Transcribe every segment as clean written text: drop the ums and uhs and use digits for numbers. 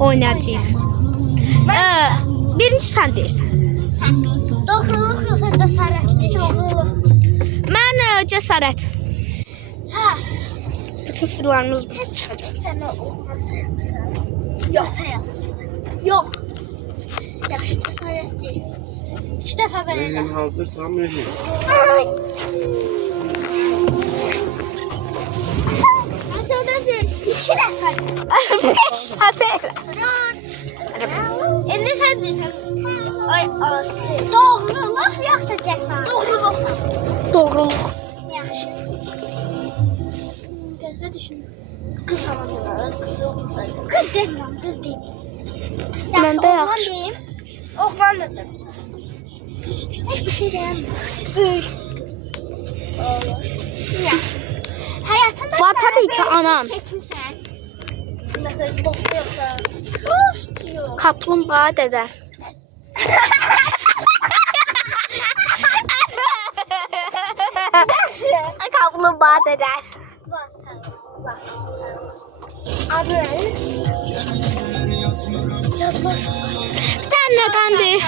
oynayacağıq. Birinci sən deyirsən. Doğruluq yoxsa cəsarətli? Doğruluq. Mən cəsarət. Hə. Bütün silahlarımız burada çıxacaq. Sən oğlan sayırsan. Yox sayırsan. Yox. Yaxşı cəsarətli. 2 dəfə belə. Mühim hazırsan mühim. Açıldacaq. 2 dəfə. 5 dəfə. İndi sən deyirsən. Ay ası. Doğruluq yoxsa cəsarət? Doğruluq. Doğruluq. Yaxşı. Gözlə düşün. Qız salamlar, qız olmasaydı. Qız demirəm, qız deyim. Məndə yaxşı. Oğlan da dedim. Heç bir şey deyəm. Böyük qız. Olur. Yaxşı. Həyatında Var tabii ki, anam. Seçimsən. Məsələn, dost yoxsa. Dost yox. Kaplumbağa dədən. Kaplumbağa dədən. Var. Adı nə? Yazmaz. Bir tane nədəndir?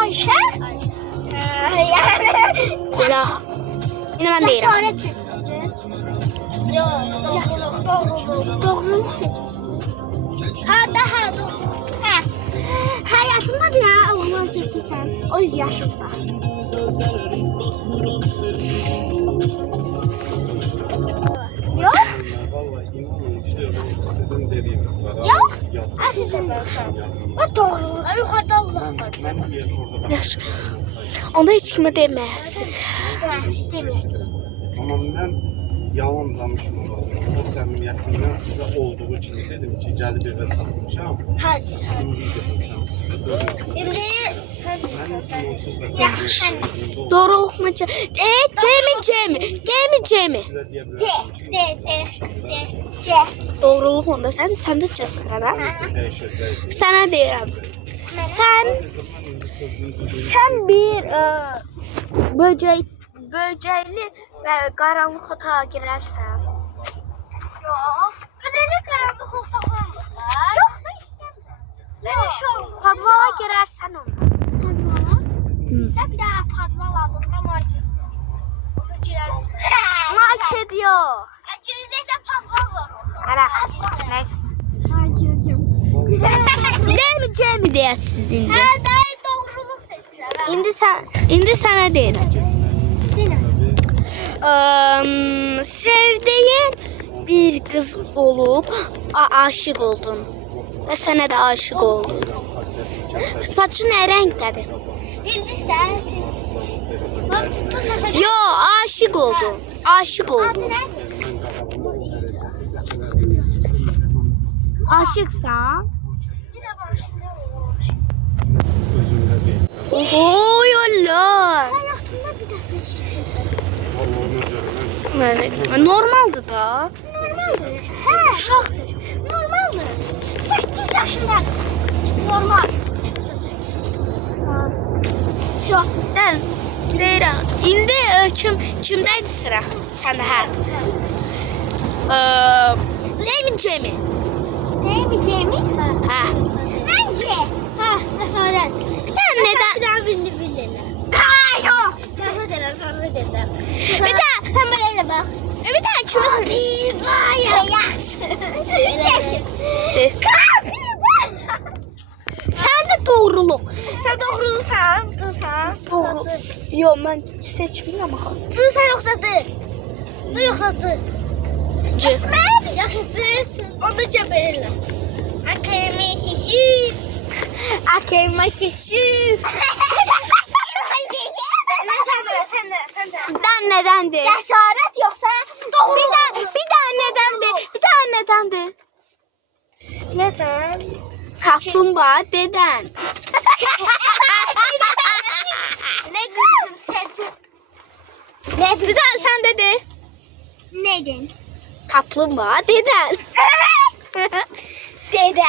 Ayşə? Yəni. Belə. Yine mən deyirəm. Cəsarət seçmişsin. Yox, doğruluq. Doğruluq seçmişsin. Ha, daha doğruluq. Hə. Həyatında bir dənə oğlan seçmişsən. O 100 yaşında. Yox. Vallahi inanın sizin dediğiniz var. Yox. Yadınızda Sizin kalsın. O doğruluq. Yuxarıda Allah var. Ben bir yerim orada. Yaxşı. Onda heç kimə deməyəsiniz. Deməyəcəm. Ama ben yalan danışmıyorum. O səmimiyyətimdən sizə olduğu kimi dedim ki, gəlib evə çatmışam. Hadi. İngiliz demişəm sizə. Bölünsünüz. İndi sən Mənim üçün onsuz da Yaxşı. Doğruluq mu? Demeyeceğimi. Demeyeceğimi. Sizə deyə C, bilərəm ki, C. Doğruluq onda sən də cəsarət. nəsə dəyişəcək. Sənə deyirəm. Sən bir böcəkli və qaranlıq otağa girərsən. Yox. Gözəli qaranlıq otaqlar. Yox da istəmirəm. Mən şov. Podvala girərsən onda. Padvala. İstə bir daha padval adında market. Onu girəlim. Market yox. Girecəkdə padval var. Ara. Nə? Ha, girəcəm. Demeyeceğimi deyəsiniz indi. Hə, dəy doğruluq seçirəm. İndi sənə deyirəm. Dinə. Sevdiğin bir kız olup aşık oldun. Ve sana da aşık oldun. Saçın ne renktedir? Bildikdə sən istəyirsən. Bax, bu səfər. Yo, aşık oldun. Aşık Adı oldun. nədir? Aşıksan. Bir də başında olur. Özümdə deyil. Oy Allah. Həyatımda bir dəfə işlədim. Vallahi ona görə mən sizə Normaldır da. Normaldır. Hə, uşaqdır. Normaldır. 8 yaşındasın. Normal. Şu. Del. Deyirəm. İndi kimdəydi sıra? Səndə hə. Demeyeceğimi. Demeyeceğimi? Hə. Bence. Ha, cesaret. Sən nədən? Bir daha bilirlər. Ha, yok. Sonra derler. Bir daha. Sen böyle bak. Bir daha kimi? Kapibara. Çek. Kapibara. Sən də doğruluq. Sen doğrulusan. Dırsan. Doğru. Yo, mən seçmirəm axı. Dırsan yoksa dır. Dır yoksa dır. C. Esmer. Yaxşı dır. Onu da cəbərirlər. Akayımı şişi. Akayma şişi. Sen de. Nədendir? Cesaret yoksa doğruluk. Bir daha nədendir? Bir daha nədendir? Neden? Kaplumbağa deden. Ne gözüm sertim. Ne? Bir daha sen dedi. Neden? Kaplumbağa deden. Dede.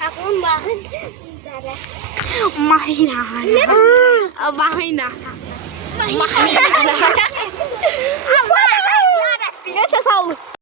Kaplumbağanın dede. Mahina. Mahina. Mahina. Allah yarabbim. Neyse sağ olun.